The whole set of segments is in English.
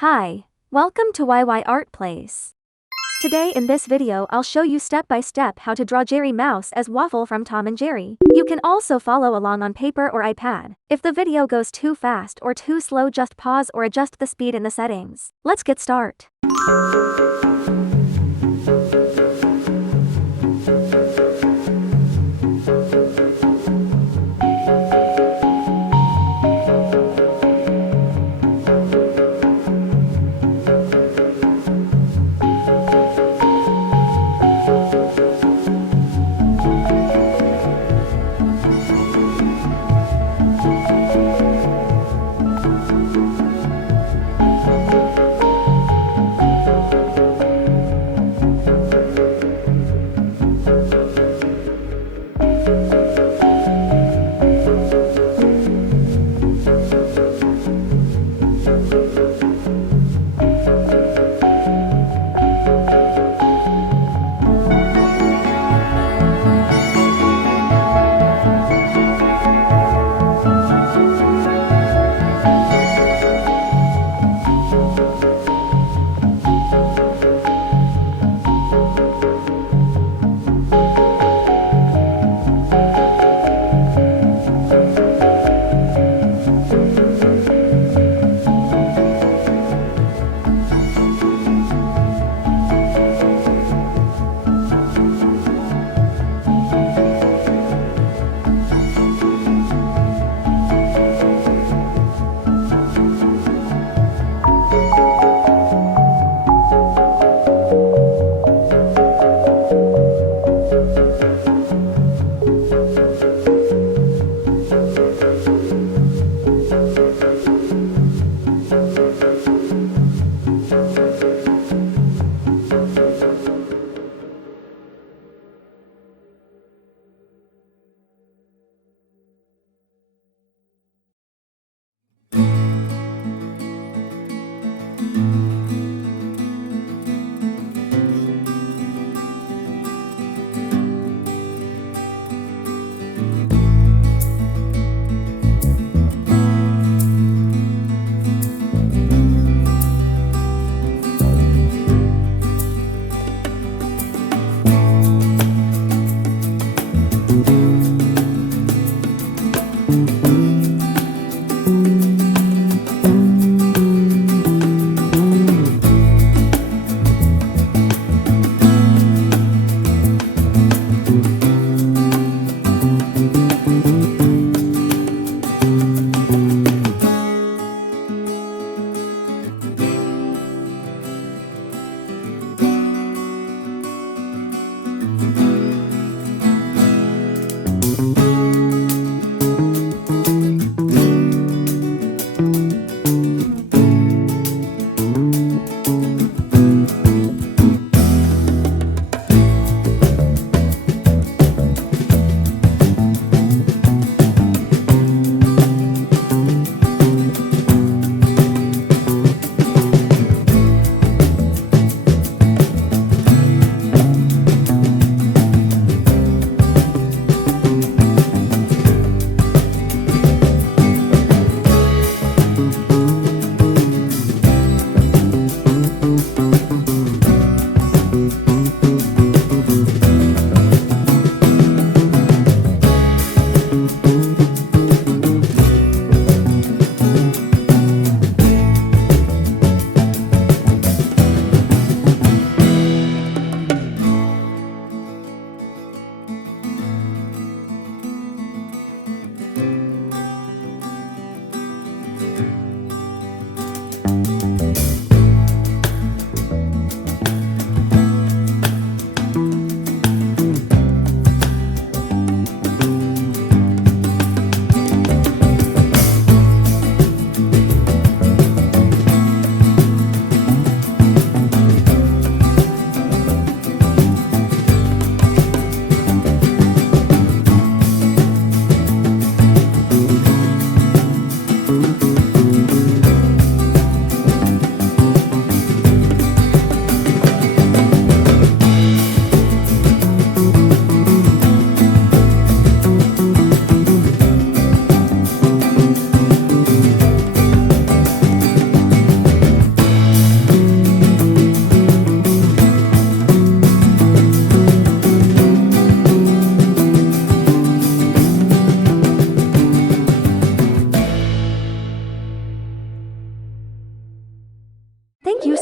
Hi, welcome to YY Art Place. Today in this video I'll show you step by step how to draw Jerry Mouse as Waffle from Tom and Jerry. You can also follow along on paper or iPad. If the video goes too fast or too slow, just pause or adjust the speed in the settings. Let's get started.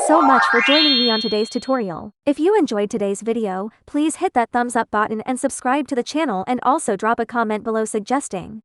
so much for joining me on today's tutorial. If you enjoyed today's video, please hit that thumbs up button and subscribe to the channel, and also drop a comment below suggesting